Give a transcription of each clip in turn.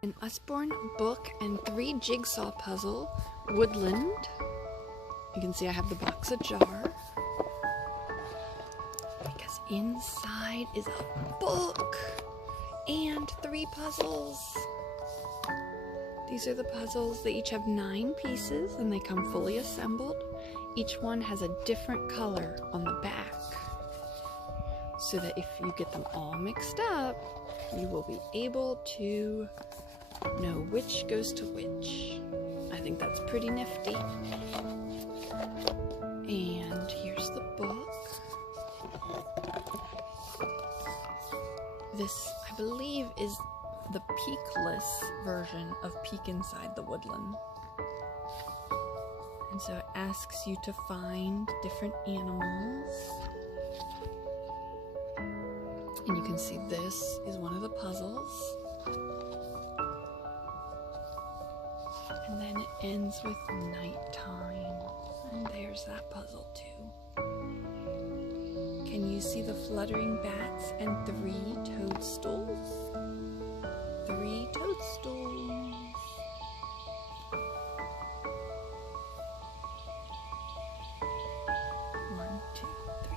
An Usborne book and 3 jigsaw puzzle, Woodland. You can see I have the box ajar because inside is a book and 3 puzzles. These are the puzzles. They each have 9 pieces and they come fully assembled. Each one has a different color on the back, so that if you get them all mixed up, you will be able to know which goes to which. I think that's pretty nifty. And here's the book. This, I believe, is the peakless version of Peek Inside the Woodland. And so it asks you to find different animals. And you can see this is one of the puzzles. And then it ends with nighttime. And there's that puzzle too. Can you see the fluttering bats and 3 toadstools? 3 toadstools. One, two, 3.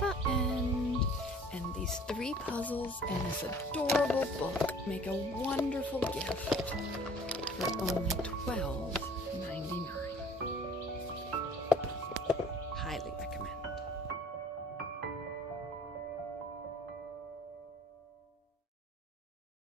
The end. And these 3 puzzles and this adorable book make a wonderful gift for only $12.